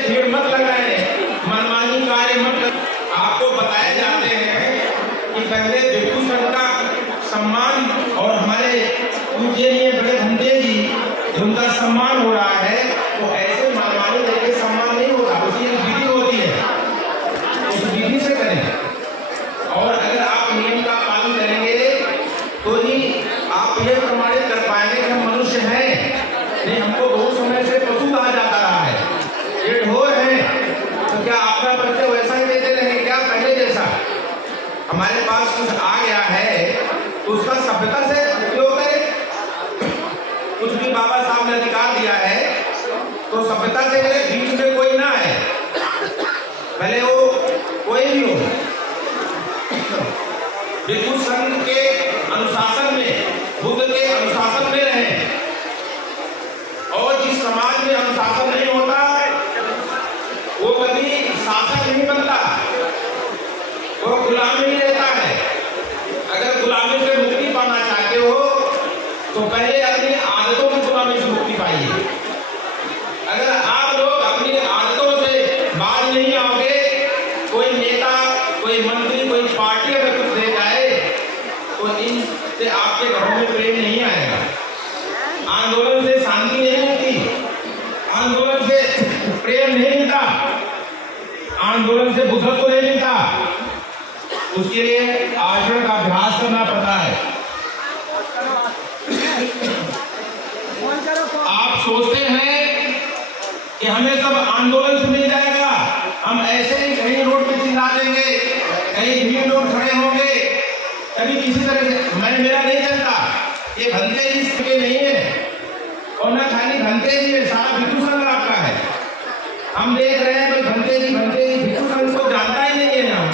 भीड़ मत लगाए, मनमानी कार्य मत कर। आपको बताए जाते हैं कि पहले भिक्षु संघ का सम्मान और हमारे पूजनीय बड़े भंते जी जिनका सम्मान हो रहा है, वो ऐसे मनमानी तरीके सम्मान नहीं होता, उसकी एक विधि होती है, उस विधि से करें। और अगर आप नियम का पालन करेंगे तो ही आप यह प्रमाणित कर पाएंगे कि हम मनुष्य हैं। नहीं, हमको बहुत समय से पशु कहा जाता रहा है, ये ढोर है, तो क्या आपका परिचय वैसा ही देते रहेंगे क्या पहले जैसा? हमारे पास कुछ आ गया है तो उसका सभ्यता से उपयोग करें। कुछ भी बाबा साहब ने अधिकार दिया है तो सभ्यता से करें, बीच में कोई ना आए, भले वो कोई भी हो। भिक्षु संघ के अनुशासन में, बुद्ध के अनुशासन में रहें। और जिस समाज में अनुशासन नहीं होता वो कभी शासक नहीं बनता, वो गुलामी ही रहता है। अगर गुलामी से मुक्ति पाना चाहते हो तो पहले अपनी आदतों की गुलामी से मुक्ति पाइए। अगर आप लोग अपनी आदतों से बाज नहीं आओगे, कोई नेता, कोई मंत्री, कोई पार्टी अगर कुछ दे जाए तो इनसे आपके घरों में प्रेम नहीं आएगा। आंदोलन से शांति नहीं मिलती, आंदोलन से प्रेम नहीं मिलता, आंदोलन से बुद्धत्व नहीं मिलता। उसके लिए आचरण का अभ्यास करना पड़ता है। आप सोचते हैं कि हमें सब आंदोलन से मिल जाएगा, हम ऐसे ही कहीं रोड पे चिल्ला देंगे, कहीं भीड़ लोग खड़े होंगे, कभी किसी तरह से मेरा नहीं चलता। ये भंते जी के नहीं है, और ना खाली भंते जी है, सारा भिक्षु संघ आपका है। हम देख रहे हैं भंते जी भिक्षु संघ को जानता ही नहीं है। यहाँ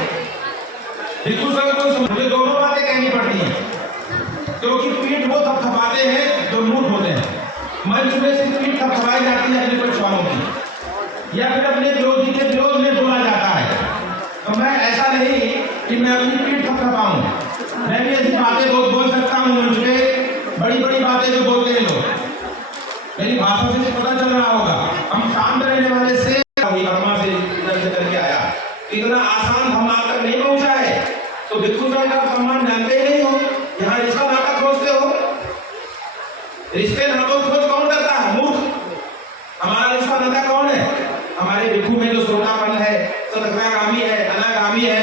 भिक्षु संघ को मुझे दोनों बातें कहनी पड़ती हैं, क्योंकि पीठ वो थपथपाते हैं जो मूर्ख होते हैं। मंच में से पीठ थपथपाई जाती है अपने पक्षवालों की, या फिर अपने विरोधी के विरोध में बोला जाता है। तो मैं ऐसा नहीं कि मैं अपनी पीठ थपथपाऊं, मैं भी ऐसी बातें बहुत बोल सकता हूँ मंच पे, बड़ी बड़ी बातें जो बोलते हैं लोग, मेरी भाषा से पता चल रहा होगा। हम शांत रहने वाले से वर्मा से करके आया, इतना आसान हम आप तक नहीं पहुंचा है। तो भिक्षु संघ का सम्मान जानते ही नहीं हो, यहाँ रिश्ता नाता खोजते हो। रिश्ते नातों खोज कौन करता है? मूर्ख। हमारा रिश्ता नाता कौन है? हमारे भिक्षु में जो श्रोतापन है, सतगामी है, अनागामी है,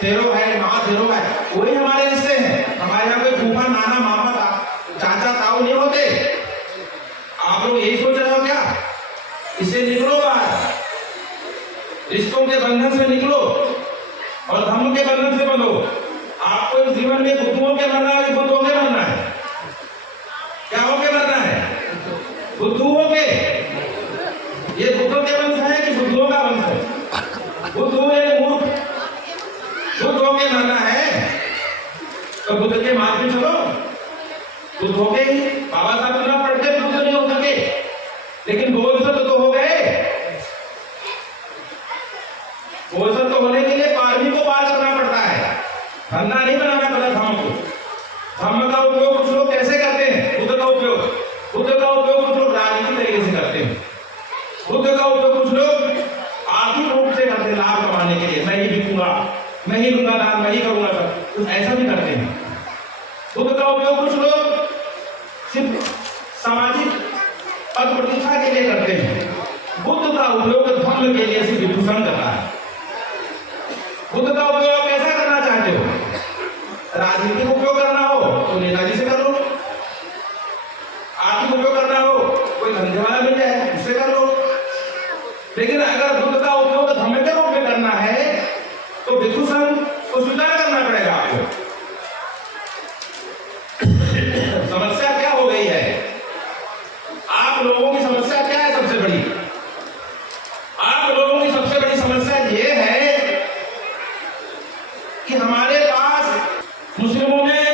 तेरो है, महाथेरो है, वही हमारे रिश्ते हैं। हमारे यहाँ कोई फूफा, नाना, मामा, चाचा, ताऊ नहीं होते। आप लोग यही सोच रहे हो क्या? इससे निकलो बाहर, रिश्तों के बंधन से निकलो और धर्म के बंधन से बंधो। आपको इस जीवन में बुद्धों के बनना है, बुद्धों के बनना है। क्या हो के बनना है? बुद्धों के। ये बुद्धों के वंश है कि बुद्धों का वंश है? बुद्धों है मूर्ख, बुद्धों के बनना है तो बुद्ध के मार्ग में चलो। बुद्ध हो गए, बाबा साहब इतना पढ़ते बुद्ध नहीं हो सके, लेकिन बोधसत्व तो हो गए। बोधसत्व होने के लिए पारवी को पार करना पड़ता है, धंधा नहीं बनाना पड़ता धर्म को। धर्म का उपयोग कुछ लोग कैसे करते हैं? बुद्ध का उपयोग कुछ लोग राजनीतिक तरीके से करते हैं। बुद्ध का उपयोग कुछ लोग आर्थिक रूप से करते हैं, लाभ कमाने के लिए। मैं ही बिकूंगा, मैं ही लूंगा दान, मैं ही करूंगा, कुछ ऐसा भी करते हैं। बुद्ध का उपयोग कुछ लोग सिर्फ सामाजिक पद प्रतिष्ठा के लिए करते हैं। बुद्ध का उपयोग धर्म के लिए सिर्फ भिक्षु संघ करता है। बुद्ध का उपयोग कैसा करना चाहते हो? राजनीतिक उपयोग करना हो तो नेताजी से कर लो, आर्थिक उपयोग करना हो कोई धंधे वाला मिल जाए उससे कर लो। लेकिन अगर बुद्ध का उपयोग धर्म के रूप में करना है तो भिक्षु संघ को स्वीकार करना पड़ेगा आपको। समस्या क्या हो गई है? आप लोगों की समस्या क्या है? सबसे बड़ी आप लोगों की सबसे बड़ी समस्या ये है कि हमारे पास मुस्लिमों में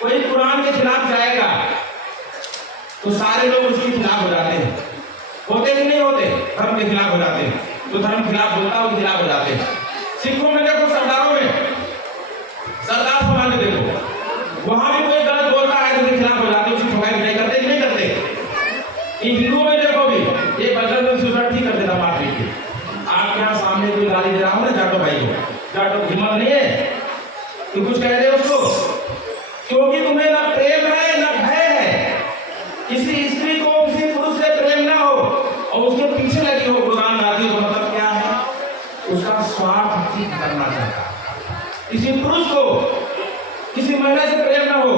कोई कुरान के खिलाफ जाएगा तो सारे लोग उसके खिलाफ हो जाते हैं। होते कि नहीं होते? धर्म के खिलाफ हो जाते हैं, तो धर्म खिलाफ बोलता है उसके खिलाफ हो जाते हैं। सिखों में देखो, सरदारों में, सरदार सभा में देखो, वहां भी कोई गलत बोलता है तो खिलाफ हो जाते हैं, उसकी ठोकाई नहीं करते कि नहीं करते। हिंदुओं में देखो भी, ये बजरंग दल ठीक कर देता मारपीट के, आप यहाँ सामने कोई गाली दे रहा हूँ ना जाटो भाई को, जाटो हिम्मत नहीं है कि कुछ कह दे उसको, क्योंकि तुम्हें ना प्रेम है ना भय है। किसी स्त्री को किसी पुरुष से प्रेम ना हो और उसके पीछे लगी हो गुणगान गाती हो, तो मतलब क्या है? उसका स्वार्थ ठीक करना चाहता है। किसी पुरुष को किसी महिला से प्रेम ना हो,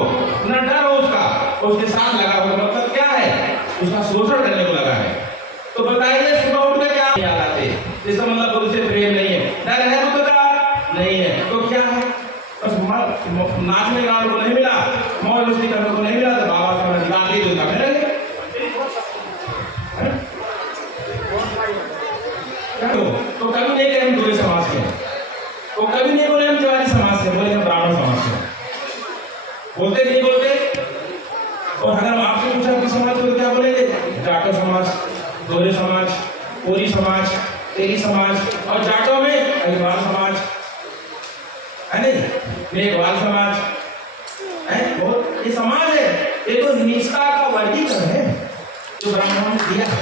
ना डर हो उसका, उसके साथ लगा हो, मतलब क्या है? उसका शोषण करने को लगा है। तो बताइए सुबह उठ के क्या याद आते? इसका मतलब पुरुष से प्रेम नहीं है, डर है तो बता नहीं है, तो क्या है? बस नाचने गाने को नहीं मिला, मौज मस्ती करने को नहीं मिला, तो बाबा का गाली दूंगा मेरे तो कभी नहीं कहे हम दूसरे समाज के, तो कभी नहीं बोले हम तिवारी समाज से, बोले हम ब्राह्मण समाज से, बोलते नहीं बोलते। और अगर हम आपसे पूछा किस समाज को, क्या बोलेंगे? जाटो समाज, दोहरे समाज, कोरी समाज, तेरी समाज, और जाटो में अहिवाल समाज है नहीं, मेघवाल समाज है। बहुत ये समाज है, ये तो निष्ठा का वर्गीकरण है जो ब्राह्मणों ने दिया है।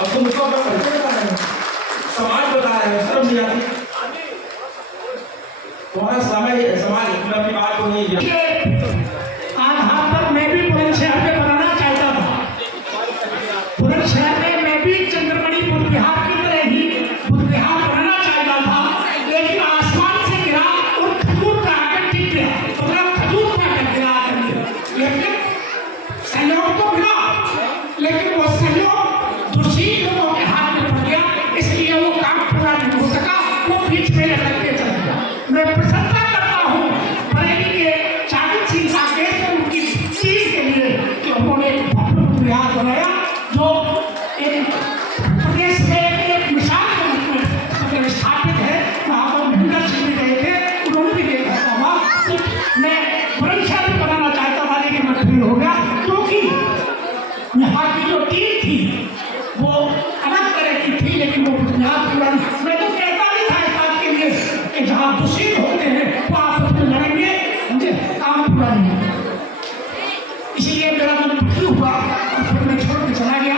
अब तुम उसको अपना परिचय बता रहे हो, समाज बता रहे हो, शर्म नहीं आती तुम्हारा समय समाज अपनी बात को नहीं दिया। आधार पर मैं भी बुलंदशहर में बनाना चाहता था, बुलंदशहर में मैं भी चंद्रमणि बुद्ध विहार की तरह ही बुद्ध विहार बनाना चाहता था, लेकिन आसमान से गिरा और खजूर का आकर टिक गया, तो मतलब खजूर का आकर गिरा आकर, लेकिन सहयोग तो मिला, लेकिन वो सहयोग दूसरी लोगों के हाथ में पड़ गया, इसलिए वो काम पूरा नहीं हो सका, वो बीच में लटक के चल गया। मैं प्रसन्नता करता हूँ बरेली के चांद सिंह साकेत को उनकी चीज के लिए कि उन्होंने एक भव्य विहार बनाया जो एक प्रदेश में एक मिसाल के रूप में स्थापित है। वहाँ पर महेंद्र सिंह भी गए थे, उन्होंने भी देखा था। मैं बुलंदशहर भी बनाना चाहता था, लेकिन मैं फेल हो गया, क्योंकि यहाँ की जो टीम थी वो अलग तरह की थी, लेकिन वो बुनियाद पूरा नहीं। मैं तो कहता नहीं था इस बात के लिए कि जहाँ दूषित होते हैं वो आपस में लड़ेंगे, मुझे काम पूरा नहीं है, इसलिए मेरा मन दुखी हुआ और फिर मैं छोड़ के चला गया।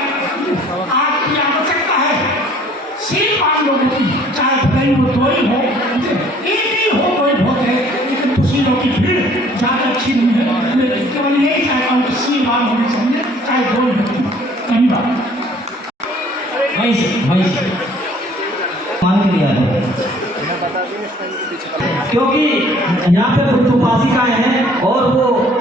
आज की आवश्यकता है सिर्फ आप लोगों की, चाहे भलाई हो दो ही हो, एक ही हो कोई बहुत है, लेकिन दूसरों की भीड़ ज़्यादा अच्छी नहीं है। मैं केवल यही चाहता हूँ कि सिर्फ बात होनी चाहिए, चाहे दो ही हो। धन्यवाद। मान लिया है, क्योंकि यहाँ पे बुद्ध उपासिकाएं हैं और वो